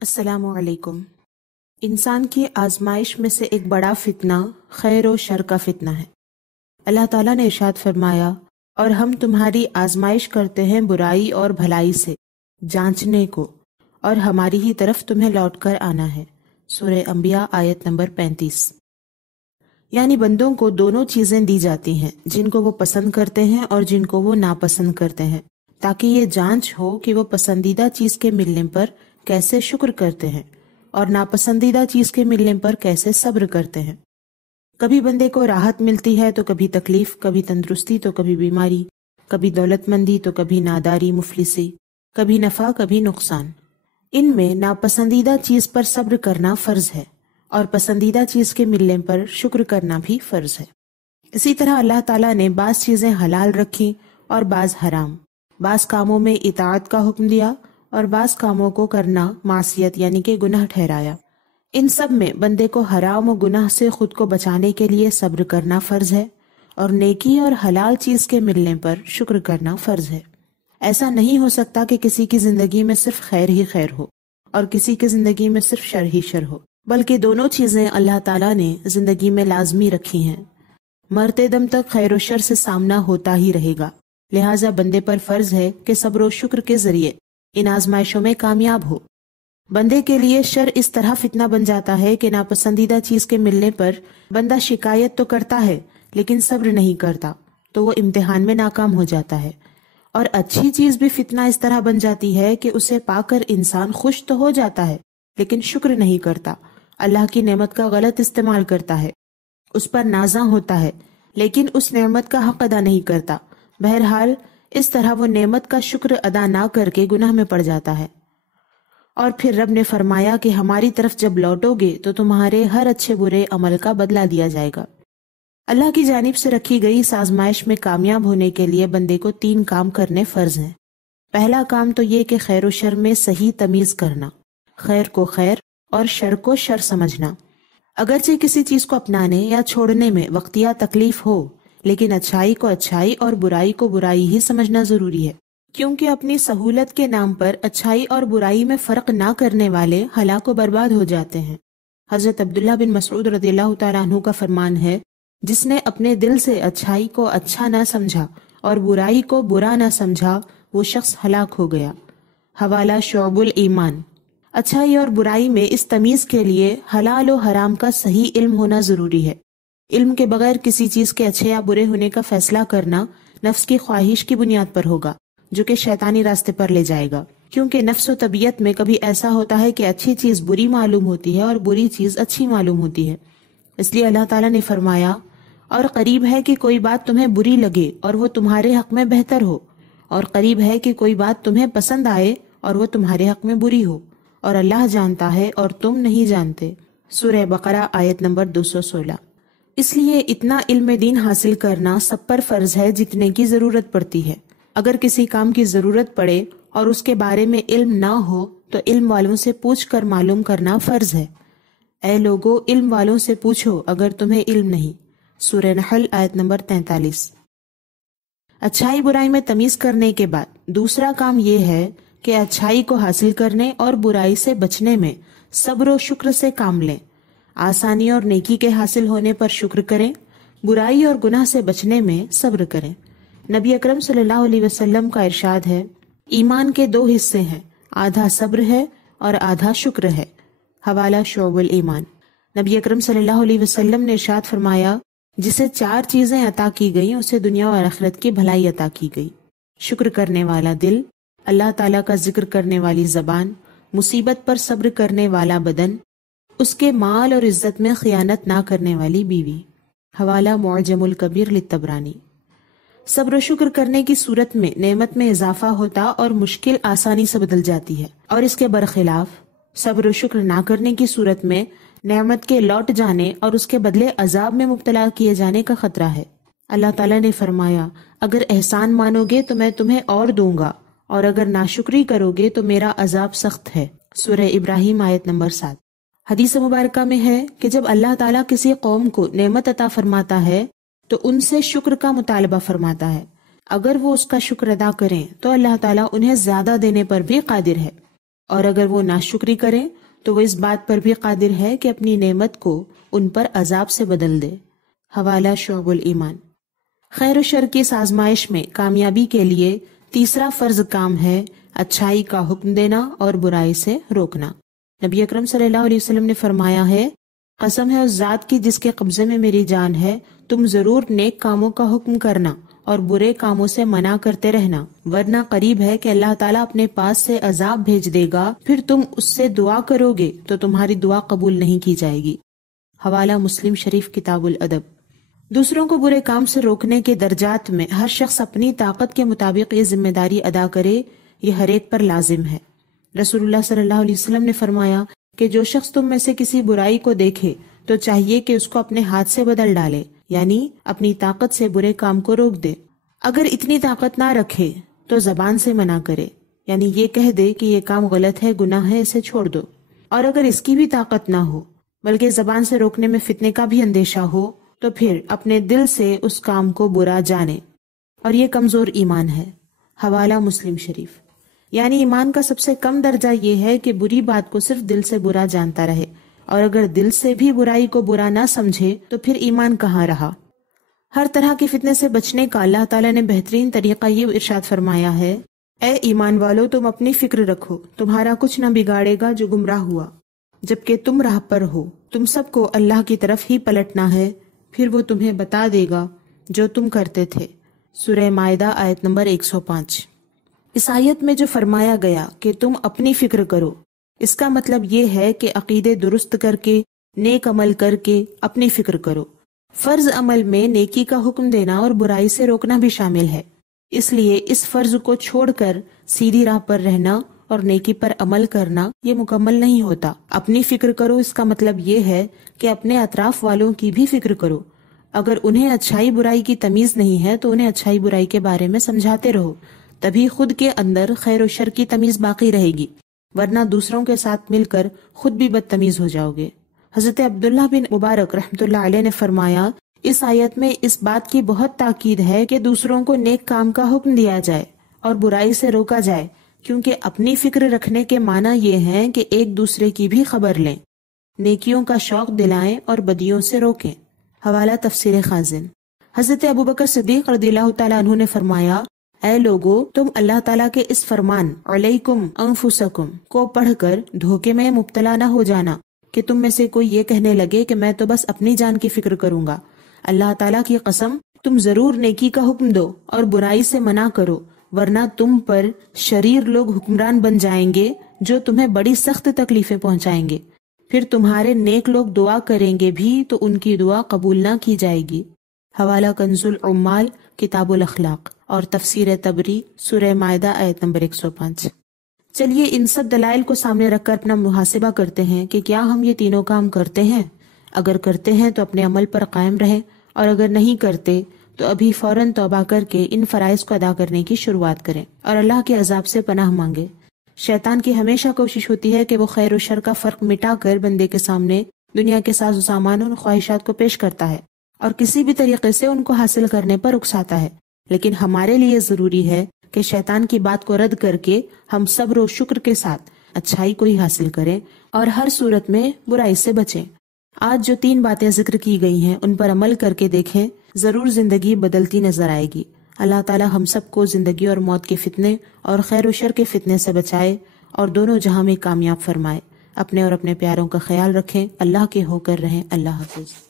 السلام علیکم۔ انسان کی آزمائش میں سے ایک بڑا فتنہ خیر و شر کا فتنہ ہے۔ اللہ تعالیٰ نے ارشاد فرمایا، اور ہم تمہاری آزمائش کرتے ہیں برائی اور بھلائی سے جانچنے کو، اور ہماری ہی طرف تمہیں لوٹ کر آنا ہے۔ سورہ انبیاء آیت نمبر 35۔ یعنی بندوں کو دونوں چیزیں دی جاتی ہیں، جن کو وہ پسند کرتے ہیں اور جن کو وہ ناپسند کرتے ہیں، تاکہ یہ جانچ ہو کہ وہ پسندیدہ چیز کے ملنے پر کیسے شکر کرتے ہیں اور ناپسندیدہ چیز کے ملنے پر کیسے صبر کرتے ہیں۔ کبھی بندے کو راحت ملتی ہے تو کبھی تکلیف، کبھی تندرستی تو کبھی بیماری، کبھی دولت مندی تو کبھی ناداری مفلسی، کبھی نفع کبھی نقصان۔ ان میں ناپسندیدہ چیز پر صبر کرنا فرض ہے اور پسندیدہ چیز کے ملنے پر شکر کرنا بھی فرض ہے۔ اسی طرح اللہ تعالیٰ نے بعض چیزیں حلال رکھی اور بعض حرام، بعض کاموں میں اطاعت کا حکم دیا اور بعض کاموں کو کرنا معصیت یعنی کہ گناہ ٹھہرایا۔ ان سب میں بندے کو حرام و گناہ سے خود کو بچانے کے لیے صبر کرنا فرض ہے اور نیکی اور حلال چیز کے ملنے پر شکر کرنا فرض ہے۔ ایسا نہیں ہو سکتا کہ کسی کی زندگی میں صرف خیر ہی خیر ہو اور کسی کی زندگی میں صرف شر ہی شر ہو، بلکہ دونوں چیزیں اللہ تعالیٰ نے زندگی میں لازمی رکھی ہیں۔ مرتے دم تک خیر و شر سے سامنا ہوتا ہی رہے گا، لہٰذا بندے پر فرض ہے کہ صبر و شکر کے ذریعے ان آزمائشوں میں کامیاب ہو۔ بندے کے لیے شر اس طرح فتنہ بن جاتا ہے کہ ناپسندیدہ چیز کے ملنے پر بندہ شکایت تو کرتا ہے لیکن صبر نہیں کرتا، تو وہ امتحان میں ناکام ہو جاتا ہے۔ اور اچھی چیز بھی فتنہ اس طرح بن جاتی ہے کہ اسے پا کر انسان خوش تو ہو جاتا ہے لیکن شکر نہیں کرتا، اللہ کی نعمت کا غلط استعمال کرتا ہے، اس پر نازاں ہوتا ہے لیکن اس نعمت کا حق ادا نہیں کرتا۔ بہرحال اس طرح وہ نعمت کا شکر ادا نہ کر کے گناہ میں پڑ جاتا ہے۔ اور پھر رب نے فرمایا کہ ہماری طرف جب لوٹو گے تو تمہارے ہر اچھے برے عمل کا بدلہ دیا جائے گا۔ اللہ کی جانب سے رکھی گئی اس آزمائش میں کامیاب ہونے کے لیے بندے کو 3 کام کرنے فرض ہیں۔ پہلا کام تو یہ کہ خیر و شر میں صحیح تمیز کرنا، خیر کو خیر اور شر کو شر سمجھنا۔ اگرچہ کسی چیز کو اپنانے یا چھوڑنے میں وقتیہ تکلیف ہو، لیکن اچھائی کو اچھائی اور برائی کو برائی ہی سمجھنا ضروری ہے، کیونکہ اپنی سہولت کے نام پر اچھائی اور برائی میں فرق نہ کرنے والے ہلاک و برباد ہو جاتے ہیں۔ حضرت عبداللہ بن مسعود رضی اللہ تعالیٰ عنہ کا فرمان ہے، جس نے اپنے دل سے اچھائی کو اچھا نہ سمجھا اور برائی کو برا نہ سمجھا، وہ شخص ہلاک ہو گیا۔ حوالہ شعب الایمان۔ اچھائی اور برائی میں اس تمیز کے لیے حلال و حرام کا صحیح علم ہونا ضروری ہے۔ علم کے بغیر کسی چیز کے اچھے یا برے ہونے کا فیصلہ کرنا نفس کی خواہش کی بنیاد پر ہوگا، جو کہ شیطانی راستے پر لے جائے گا، کیونکہ نفس و طبیعت میں کبھی ایسا ہوتا ہے کہ اچھی چیز بری معلوم ہوتی ہے اور بری چیز اچھی معلوم ہوتی ہے۔ اس لیے اللہ تعالیٰ نے فرمایا، اور قریب ہے کہ کوئی بات تمہیں بری لگے اور وہ تمہارے حق میں بہتر ہو، اور قریب ہے کہ کوئی بات تمہیں پسند آئے اور وہ تمہارے حق میں بری ہو، اور اللہ جانتا ہے اور تم نہیں جانتے۔ سورہ بقرہ آیت نمبر 216۔ اس لیے اتنا علم دین حاصل کرنا سب پر فرض ہے جتنے کی ضرورت پڑتی ہے۔ اگر کسی کام کی ضرورت پڑے اور اس کے بارے میں علم نہ ہو تو علم والوں سے پوچھ کر معلوم کرنا فرض ہے۔ اے لوگو، علم والوں سے پوچھو اگر تمہیں علم نہیں۔ سورہ نحل آیت نمبر 43۔ اچھائی برائی میں تمیز کرنے کے بعد دوسرا کام یہ ہے کہ اچھائی کو حاصل کرنے اور برائی سے بچنے میں صبر و شکر سے کام لیں۔ آسانی اور نیکی کے حاصل ہونے پر شکر کریں، برائی اور گناہ سے بچنے میں صبر کریں۔ نبی اکرم صلی اللہ علیہ وسلم کا ارشاد ہے، ایمان کے 2 حصے ہیں، آدھا صبر ہے اور آدھا شکر ہے۔ حوالہ شعب الایمان۔ نبی اکرم صلی اللہ علیہ وسلم نے ارشاد فرمایا، جسے 4 چیزیں عطا کی گئیں اسے دنیا اور آخرت کی بھلائی عطا کی گئی: شکر کرنے والا دل، اللہ تعالیٰ کا ذکر کرنے والی زبان، مصیبت پر صبر کرنے والا بدن، اس کے مال اور عزت میں خیانت نہ کرنے والی بیوی۔ حوالہ معجم الکبیر للطبرانی۔ صبر و شکر کرنے کی صورت میں نعمت میں اضافہ ہوتا اور مشکل آسانی سے بدل جاتی ہے، اور اس کے برخلاف صبر و شکر نہ کرنے کی صورت میں نعمت کے لوٹ جانے اور اس کے بدلے عذاب میں مبتلا کیے جانے کا خطرہ ہے۔ اللہ تعالیٰ نے فرمایا، اگر احسان مانو گے تو میں تمہیں اور دوں گا، اور اگر ناشکری کرو گے تو میرا عذاب سخت ہے۔ سورہ ابراہیم آیت نمبر 7۔ حدیث مبارکہ میں ہے کہ جب اللہ تعالیٰ کسی قوم کو نعمت عطا فرماتا ہے تو ان سے شکر کا مطالبہ فرماتا ہے۔ اگر وہ اس کا شکر ادا کریں تو اللہ تعالیٰ انہیں زیادہ دینے پر بھی قادر ہے، اور اگر وہ ناشکری کریں تو وہ اس بات پر بھی قادر ہے کہ اپنی نعمت کو ان پر عذاب سے بدل دے۔ حوالہ شعب الایمان۔ خیر و شر کی اس آزمائش میں کامیابی کے لیے تیسرا فرض کام ہے اچھائی کا حکم دینا اور برائی سے روکنا۔ نبی اکرم صلی اللہ علیہ وسلم نے فرمایا ہے، قسم ہے اس ذات کی جس کے قبضے میں میری جان ہے، تم ضرور نیک کاموں کا حکم کرنا اور برے کاموں سے منع کرتے رہنا، ورنہ قریب ہے کہ اللہ تعالیٰ اپنے پاس سے عذاب بھیج دے گا، پھر تم اس سے دعا کرو گے تو تمہاری دعا قبول نہیں کی جائے گی۔ حوالہ مسلم شریف کتاب الادب۔ دوسروں کو برے کام سے روکنے کے درجات میں ہر شخص اپنی طاقت کے مطابق یہ ذمہ داری ادا کرے، یہ ہر ایک پر لازم ہے۔ رسول اللہ صلی اللہ علیہ وسلم نے فرمایا کہ جو شخص تم میں سے کسی برائی کو دیکھے تو چاہیے کہ اس کو اپنے ہاتھ سے بدل ڈالے، یعنی اپنی طاقت سے برے کام کو روک دے۔ اگر اتنی طاقت نہ رکھے تو زبان سے منع کرے، یعنی یہ کہہ دے کہ یہ کام غلط ہے، گناہ ہے، اسے چھوڑ دو۔ اور اگر اس کی بھی طاقت نہ ہو بلکہ زبان سے روکنے میں فتنے کا بھی اندیشہ ہو تو پھر اپنے دل سے اس کام کو برا جانے، اور یہ کمزور ایمان ہے۔ حوالہ مسلم شریف۔ یعنی ایمان کا سب سے کم درجہ یہ ہے کہ بری بات کو صرف دل سے برا جانتا رہے، اور اگر دل سے بھی برائی کو برا نہ سمجھے تو پھر ایمان کہاں رہا۔ ہر طرح کے فتنے سے بچنے کا اللہ تعالیٰ نے بہترین طریقہ یہ ارشاد فرمایا ہے، اے ایمان والو تم اپنی فکر رکھو، تمہارا کچھ نہ بگاڑے گا جو گمراہ ہوا، جبکہ تم راہ پر ہو، تم سب کو اللہ کی طرف ہی پلٹنا ہے، پھر وہ تمہیں بتا دے گا جو تم کرتے تھے۔ سورہ مائدہ آیت نمبر 105۔ اس آیت میں جو فرمایا گیا کہ تم اپنی فکر کرو، اس کا مطلب یہ ہے کہ عقیدے درست کر کے، نیک عمل کر کے اپنی فکر کرو۔ فرض عمل میں نیکی کا حکم دینا اور برائی سے روکنا بھی شامل ہے، اس لیے اس فرض کو چھوڑ کر سیدھی راہ پر رہنا اور نیکی پر عمل کرنا یہ مکمل نہیں ہوتا۔ اپنی فکر کرو اس کا مطلب یہ ہے کہ اپنے اطراف والوں کی بھی فکر کرو۔ اگر انہیں اچھائی برائی کی تمیز نہیں ہے تو انہیں اچھائی برائی کے بارے میں سمجھاتے رہو، تبھی خود کے اندر خیر و شر کی تمیز باقی رہے گی، ورنہ دوسروں کے ساتھ مل کر خود بھی بدتمیز ہو جاؤ گے۔ حضرت عبداللہ بن مبارک رحمۃ اللہ علیہ نے فرمایا، اس آیت میں اس بات کی بہت تاکید ہے کہ دوسروں کو نیک کام کا حکم دیا جائے اور برائی سے روکا جائے، کیونکہ اپنی فکر رکھنے کے معنی یہ ہے کہ ایک دوسرے کی بھی خبر لیں، نیکیوں کا شوق دلائیں اور بدیوں سے روکیں۔ حوالہ تفسیر خازن۔ حضرت ابوبکر صدیق رضی اللہ تعالیٰ عنہ نے فرمایا، اے لوگو تم اللہ تعالیٰ کے اس فرمان علیکم انفسکم کو پڑھ کر دھوکے میں مبتلا نہ ہو جانا کہ تم میں سے کوئی یہ کہنے لگے کہ میں تو بس اپنی جان کی فکر کروں گا۔ اللہ تعالیٰ کی قسم تم ضرور نیکی کا حکم دو اور برائی سے منع کرو، ورنہ تم پر شریر لوگ حکمران بن جائیں گے جو تمہیں بڑی سخت تکلیفیں پہنچائیں گے، پھر تمہارے نیک لوگ دعا کریں گے بھی تو ان کی دعا قبول نہ کی جائے گی۔ حوالہ کنز العمال کتاب الاخلاق اور تفسیر تبری سورہ مائدہ آیت نمبر 105۔ چلیے ان سب دلائل کو سامنے رکھ کر اپنا محاسبہ کرتے ہیں کہ کیا ہم یہ تینوں کام کرتے ہیں؟ اگر کرتے ہیں تو اپنے عمل پر قائم رہیں، اور اگر نہیں کرتے تو ابھی فوراً توبہ کر کے ان فرائض کو ادا کرنے کی شروعات کریں اور اللہ کے عذاب سے پناہ مانگے۔ شیطان کی ہمیشہ کوشش ہوتی ہے کہ وہ خیر و شر کا فرق مٹا کر بندے کے سامنے دنیا کے ساز و سامان اور خواہشات کو پیش کرتا ہے اور کسی بھی طریقے سے ان کو حاصل کرنے پر اکساتا ہے، لیکن ہمارے لیے ضروری ہے کہ شیطان کی بات کو رد کر کے ہم صبر و شکر کے ساتھ اچھائی کو ہی حاصل کریں اور ہر صورت میں برائی سے بچیں۔ آج جو 3 باتیں ذکر کی گئی ہیں ان پر عمل کر کے دیکھیں، ضرور زندگی بدلتی نظر آئے گی۔ اللہ تعالی ہم سب کو زندگی اور موت کے فتنے اور خیر و شر کے فتنے سے بچائے اور دونوں جہاں میں کامیاب فرمائے۔ اپنے اور اپنے پیاروں کا خیال رکھیں، اللہ کے ہو کر رہیں۔ اللہ حافظ۔